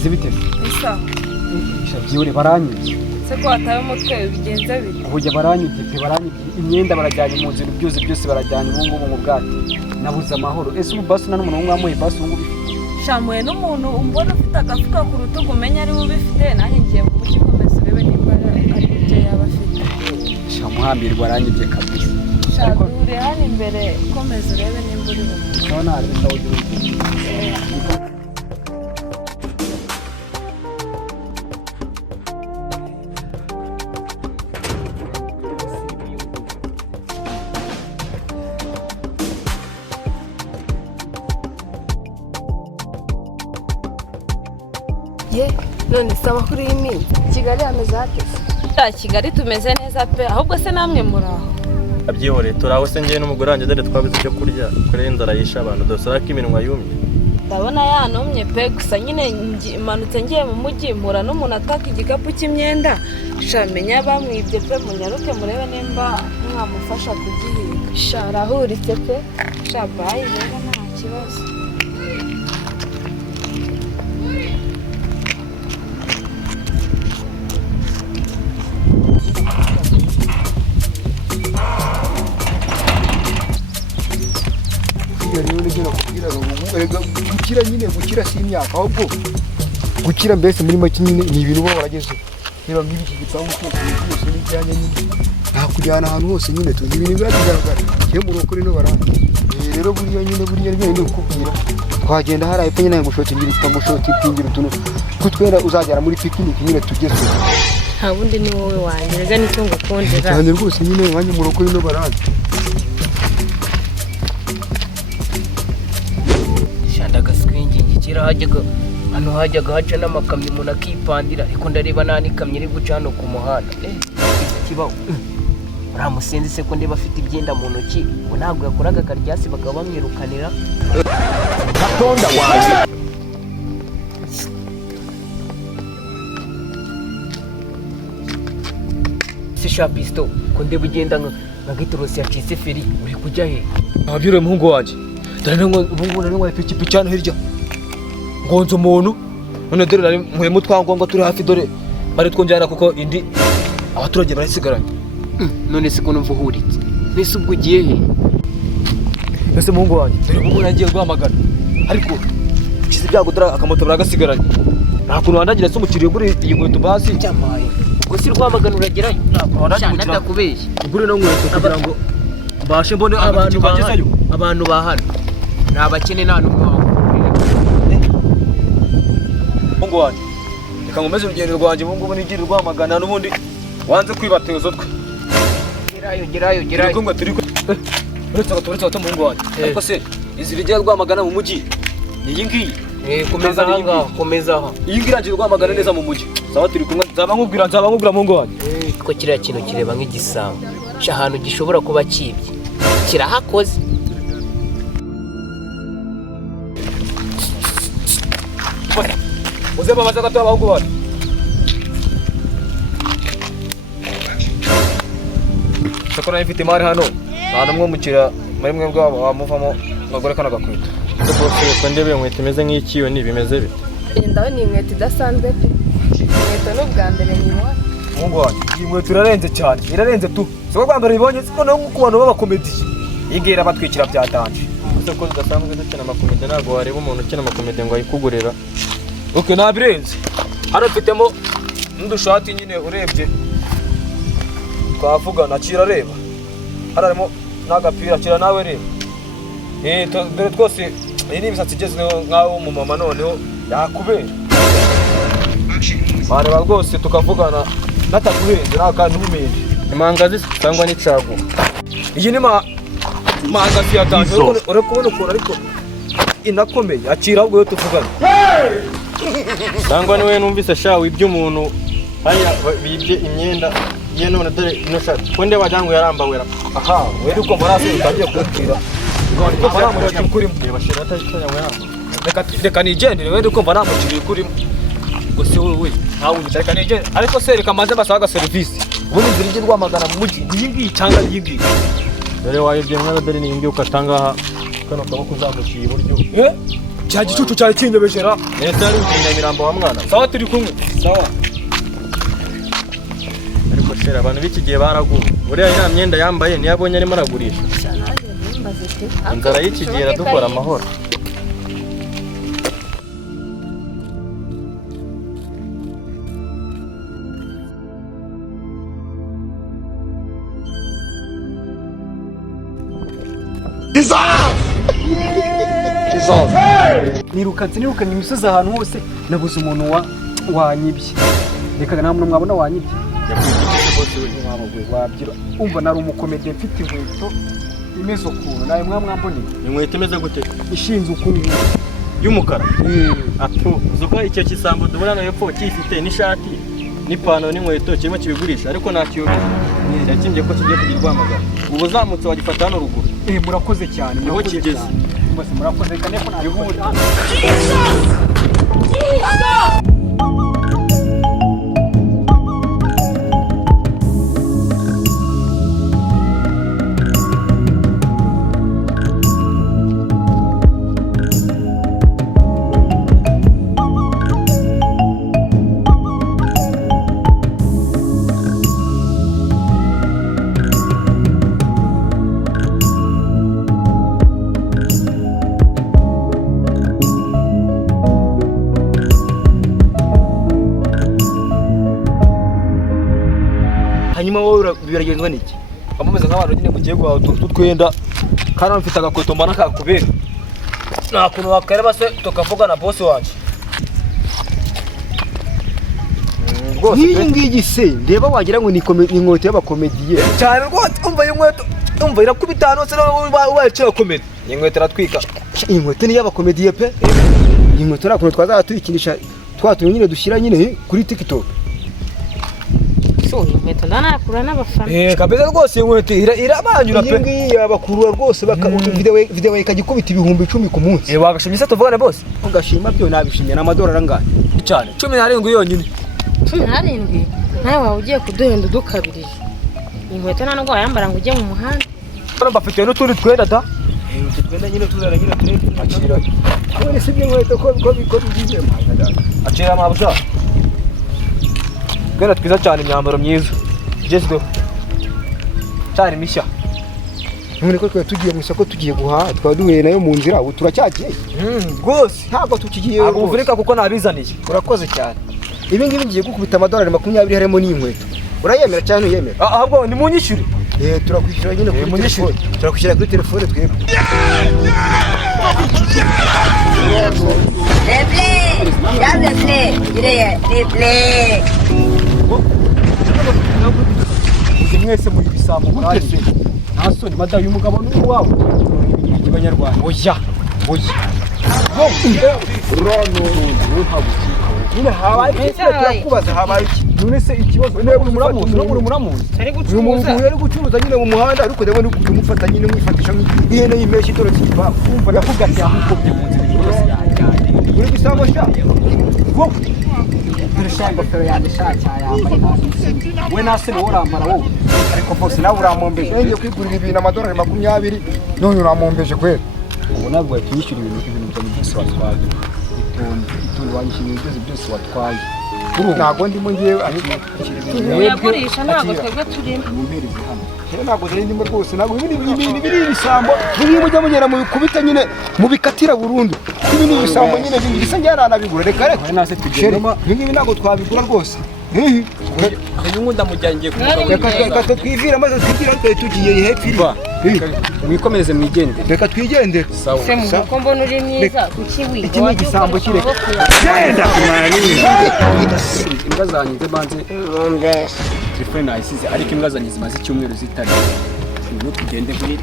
bimeze bite? Isa. Shabyure baranyibye. Se ko ataye umutwe bigenze bite? Ubujya baranyibye pe baranyibye. Imyenda barajyanye mu nzu byose barajyanye ubu ngubu mu bwate. Nabuze amahoro. Ese ubu basi n'umuntu w'umwamuye basi ubu shamuye n'umuntu umbona ufite agafuka ku rutugu umenya ari ubifite nanjye ngiye mu mugi komeza urebe niba ari ibyo yaba afite. Shamuhambirwa aranyibye kabisa. Shabure hano imbere komeza urebe nimba uri bumwe. None ari sawa gihugu. None saba kuri iyi minsi Kigali hameze hate? Kigali tumeze neza pe ahubwo se namwe muraho. Abyihoreye turaho se ngiye n'umugore wanjye dore twabuze icyo kurya kuri inzara yisha abantu dosara ko iminwa yumye. Ndabona yanumye pe gusa nyine imanutse ngiye mu mujyi mpura n'umuntu ataka igikapu cy'imyenda shamenya bamwibye pe munyaruke murebe nimba mwamufasha kugihiga. Sharahuritse pe shabaye rero nta kibazo. Gukira nyine gukira si imyaka ahubwo gukira mbese muri make nyine ni ibintu uba waragezeho. Reba nk'ibiki gipangu cyose n'ijyanye nyine nakujyana ahantu hose nyine tuzi ibintu biragaragara kiyo mu ruko rino barana. Rero buriya nyine buriya rwende kukubwira twagenda hari ayipfa nyine ngushoti ngira itamushoti pingira utuntu kutwera uzagera muri picnic nyine tugeze. Nta bundi ni wowe wanjye rega nicyo ngukundira. Cyane rwose nyine wanjye mu ruko rino barana. Kira hajyaga hano hajyaga haca n'amakamyo umuntu akipandira ariko ndareba nta n'ikamyo iri guca hano ku muhanda kibaho uriya musenzi se ko ndeba afite ibyenda mu ntoki ngo ntabwo yakoraga akaryasi bakaba bamwirukanira gatonda wanjye se shapisto ko ndeba ugenda nka gitorosi yacitse feri uri kujya he? Abyure muhungu wanjye dore ubu nari nkwaye pikipiki hano hirya ngonze umuntu none dore nari muye mutwangombwa turi hafi dore bari twonjyana kuko indi abaturage barasigaranye. None se ko numva uhuritse mbese ubwo ugiye he? Ese muhungu wanjye dore ubu nagiye guhamagara ariko kizi byago dore akamoto baragasigaranye nta kuntu wandagira se umukiriye kuri iyi nkweto basi cyamaye ubwo si rwamagana uragerayo cyane ndakubeshya ugure no nkweto kugira ngo mbashe mbone abantu bahano ni abakene nta n'umwe wawe muhungu wanjye reka nkomeze urugendo rwanjye ubu ngubu nigire rwamagana n'ubundi wanze kwibateza utwe gerayo turi uretse gato muhungu wanjye ariko se izi rigiye rwamagana mu mujyi ni iyi ngiyi komeza aha iyi ngiyi irangiye rwamagana neza mu mujyi sawa turi kumwe nzaba nkubwira muhungu wanjye ko kiriya kintu kireba nk'igisambo ahantu gishobora kuba kibye kirahakoze uze babaza gato abahungu bane sakora ifite imari hano nta n'umwe mukira muri mwe bwabo wamuvamo ngagore kana gakwita ko ndebe inkweto imeze nk'ikiyo ni bimeze bite? Ndabona ni inkweto idasanzwe pe inkweto n'ubwa mbere nyibona. Muhungu wanjye iyi nkweto irarenze cyane irarenze tu siko bwa mbere ibonye siko no ku bantu b'abakomediye iyi ngiyi irabatwikira byatanje ese ko udasanzwe dukina amakomedi ntabwo wareba umuntu ukina amakomedi ngo ayikugurira. Okay nabirenze hano mfitemo n'udushati nyine urebye twavuga nakira reba harimo n'agapira kira nawe reba dore twose iyi ni imisatsi igezweho nk'aho umumama noneho yakubera bareba rwose tukavugana nataguhenze nta kantu ubumenye imangazi cyangwa n'icago iyi ni mangazi yatanje uri kubona ukuntu ariko inakomeye akira ahubwo yo tuvugana cyangwa niwe numvise shawe iby'umuntu hanya bibye imyenda ye none dore ino shati ko ndeba jangu yarambawera aha weri uko murase utagiye kumbwira ngo baramurira kurimo bashira atashanya yaramba reka nigendere weri uko baramukiriye kurimo ngo se wowe ntawe reka nigendere ariko se reka maze basaga service ubundi nzira igi rwamagana mu mujyi iyi ngiyi cyangwa iyi ngiyi dore wayibye mwana dore ni ngiye ukatanga aha kano kaboko uzamukiye iburyo cya gicucu cyari kinyobejera. Ese ari ugenda mirambo wa mwana. Sawa turi kumwe. Sawa. Ariko shera abantu b'iki gihe baraguwe. Buriya iriya myenda yambaye niyo abonye arimo aragurisha. Inzara y'iki gihe iradukora amahoro. Nirukanye imisozi ahantu hose nabuze umuntu wanyibye. Reka nta muntu mwabona wanyibye. Wabyira umva nari umukomediye mfite inkweto imeze ukuntu nawe mwamboneye. Inkweto imeze gute? Ishinze ukuntu y'umukara. Apo zuko icyo kisambo dubona no hepfo kifite n'ishati n'ipantaro n'inkweto kirimo kibigurisha ariko ntakiyo yakimbye ko kigiye kugirwa amagana. Ubu zamutse wagifata hano ruguru. Murakoze cyane. Niho kigeze. Bose murakoze kane ko nabihura. Hanyuma wowe biragenzwa niki? Bamumeze nk'abantu nyine mugiye guhaha utuntu twenda kandi mfite agakoto mbana kakubera. Nta kuntu wakareba se tukavuga na boss wanje. Nk'iyi ngigi se ndeba wagira ngo ni inkweto y'abakomediye Cyane rwose umva inkweto umva irakubita hano se ubaye komedi. Iyi nkweto iratwika. inkweto ni y'abakomediye pe. Iyi nkweto nta twazaza tuyikinisha twatunye nyine dushyira nyine kuri TikTok. So inkweto ndanakura n'abafana. Kabeza rwose inkweto irabanyura pe. Iyi ngiyi yabakurura rwose video ikagikubita ibihumbi 10 ku munsi. Wagashimye se tuvugane bose. Ugashima byo nabishimye n'amadolari angana. Cyane 17 yonyine. 17 nawe waba ugiye kuduhenda dukabirije. Inkweto nta nubwo wayambara ngo ujye mu muhanda. Bano bafite n'utundi twenda da. Twenda nyine tuzara nyine tureba. Abone sibye inkweto ko bigiye mahanga. Acira amabusha. Twenda twiza cyane imyambaro myiza. Igezweho. Cyane mishya. None ko tugiye mu isoko tugiye guhaha twaduhuye nayo mu nzira ubu turacyagiye. Rwose Ntabwo tukigiye. aguvurika kuko nabizaniye. Urakoze cyane. Ibi ngibi ngiye gukubita amadolari 20 harimo n'inkweto. Urayemera cyane uyemera? Ahubwo ni munyishyure. Turakwishyura nyine kuri telefone. Turakwishyura kuri telefone twebwe. Mwese muri bisambo murase. Nta soni madamu y'umugabo n'uwawe. Ibanyarwanda. Oya. Nyine habaye turakubaza habaye iki? None se ikibazo niwe muramuzi. Uyu muntu yari gucuruza nyine mu muhanda ariko ndabona ukuntu mufata nyine mwifatisha nk'ihene y'impeshyi itoro cy'igipangu. Umva ndavuga ati ahukobye mu nzira yose yajyanye. Uri gisambo sha? Turashanga fero yandishacha yambaye. We nase no uramara wowe. Ariko bose nawe uramombeje. Ngiye kwigurira ibintu amadolari 20 none uramombeje kwera. Ubu nabwo yatwishyura ibintu byose watwaye. Itundu wanyishyura byose watwaye. Ntabwo ndimo ngiye Uyagurisha ntabwo twebwe turimo. ntabwo zari ndimo rwose ntabwo biri ibisambo biri mujya mugera mu kubita nyine mu bikatira burundu ibi ni ibisambo nyine bisa njyana nabigura reka nase tugendemo ibi ntabwo twabigura rwose inyungu ndamujyangiye reka twivira maze twigira tugiye hepfo iri mwikomereze mwigendere reka twigendere Se mu kuko mbona uri mwiza kuki wiga. iki ni igisambo kireka genda imbwa zanyize banze telefone nayisize ariko imbwa zanyize zimaze icyumweru zitari tugende kuri